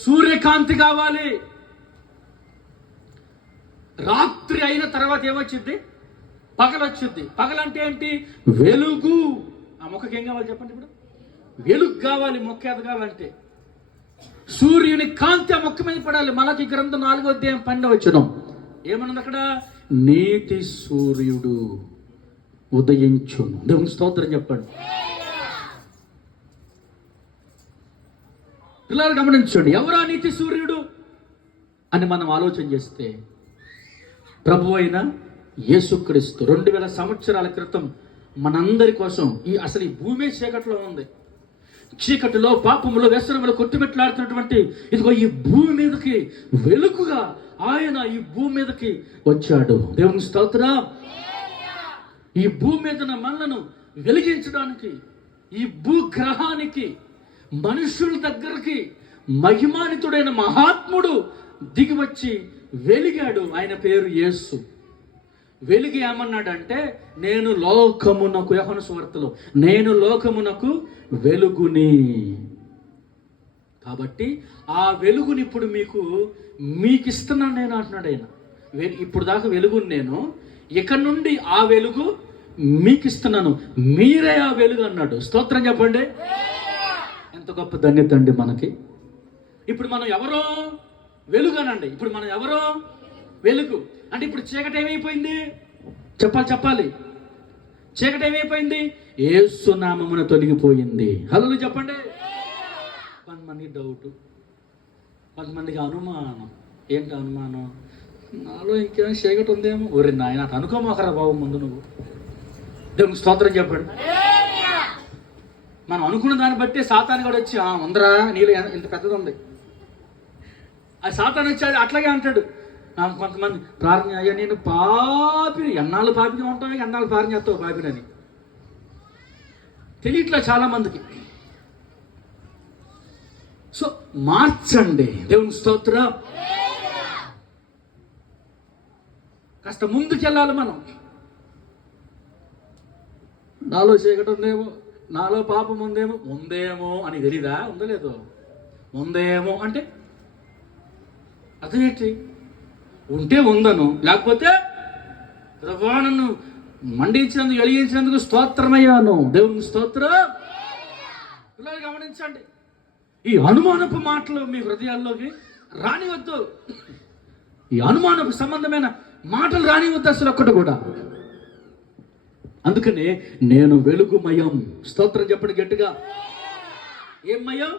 సూర్యకాంతి కావాలి. రాత్రి అయిన తర్వాత ఏమొచ్చింది? పగలొచ్చింది. పగలంటే ఏంటి? వెలుగు. ఆ మొక్కకి ఏం కావాలి చెప్పండి? ఇప్పుడు వెలుగు కావాలి మొక్క ఎదగాలంటే. సూర్యుని కాంతి ఆ మొక్క మీద పడాలి. మలకి గ్రంథం 4వ అధ్యాయం 12వ వచనం ఏమన్నది అక్కడ? నీతి సూర్యుడు ఉదయించును. దేవుని స్తోత్రం చెప్పండి. పిల్లలు గమనించండి, ఎవరా నీతి సూర్యుడు అని మనం ఆలోచన చేస్తే ప్రభు అయిన యేసుక్రీస్తు 2000 సంవత్సరాల క్రితం మనందరి కోసం అసలు ఈ భూమి చీకట్లో ఉంది. చీకటిలో, పాపములో, వ్యసనములో కొట్టుమిట్లాడుతున్నటువంటి ఇదిగో ఈ భూమి మీదకి వెలుగుగా ఆయన ఈ భూమి మీదకి వచ్చాడు. దేవుని స్తోత్రం. ఈ భూమి మీద మనలను వెలిగించడానికి, ఈ భూగ్రహానికి, మనుషుల దగ్గరికి మహిమానితుడైన మహాత్ముడు దిగి వచ్చి వెలిగాడు. ఆయన పేరు యేసు. వెలిగి ఏమన్నాడంటే, నేను లోకమునకు, యోహాను సువార్తలో, నేను లోకమునకు వెలుగుని. కాబట్టి ఆ వెలుగుని ఇప్పుడు మీకు ఇస్తున్నాను నేను అంటున్నాడు ఆయన. ఇప్పుడు దాకా వెలుగుని నేను, ఇక నుండి ఆ వెలుగు మీకు ఇస్తున్నాను, మీరే ఆ వెలుగు అన్నాడు. స్తోత్రం చెప్పండి. ఎంత గొప్ప ధన్యత అండి మనకి. ఇప్పుడు మనం ఎవరో వెలుగు అనండి. ఇప్పుడు మనం ఎవరో వెలుగు అంటే ఇప్పుడు చీకటి ఏమైపోయింది? చెప్పాలి. చీకటి ఏమైపోయింది? యేసు నామమున తొలగిపోయింది. హల్లెలూయా చెప్పండి. కొంతమంది డౌట్, కొంతమందికి అనుమానం. ఏంటి అనుమానం? నాలో ఇంకేమైనా చీకటి ఉందేమో. ఒరే నాయన అటు అనుకోమాకరా బాబు ముందు నువ్వు. దేవునికి స్తోత్రం చెప్పండి. మనం అనుకున్న దాన్ని బట్టి సాతాను కూడా వచ్చి ఉందరా నీళ్ళు ఇంత పెద్దది ఉంది. ఆ సాతాను వచ్చాడు అట్లాగే అంటాడు. కొంతమంది ప్రార్థన, అయ్యా నేను పాపిని, ఎన్నాళ్ళు పాపిగా ఉంటావు, ఎన్నాళ్ళు ప్రార్థన చేస్తావు పాపినని తెలియట్లా చాలా మందికి. సో మార్చండి. దేవుని స్తోత్రం. కాస్త ముందుకెళ్ళాలి మనం. నాలో చీకటి ఉందేమో, నాలో పాపం ఉందేమో అని తెలీదా? ఉందో లేదో? ఉందేమో అంటే అర్థమేంటి? ఉంటే ఉందను, లేకపోతే నన్ను మండించినందుకు, వెలిగించినందుకు స్తోత్రమయ్యాను. దేవుని స్తోత్రం. పిల్లలు గమనించండి, ఈ అనుమానపు మాటలు మీ హృదయాల్లోకి రానివద్దు. ఈ అనుమానపు సంబంధమైన మాటలు రానివద్దు అసలు ఒక్కటి కూడా. అందుకనే నేను వెలుగుమయం. స్తోత్రం చెప్పండి గట్టిగా. ఏం మయం?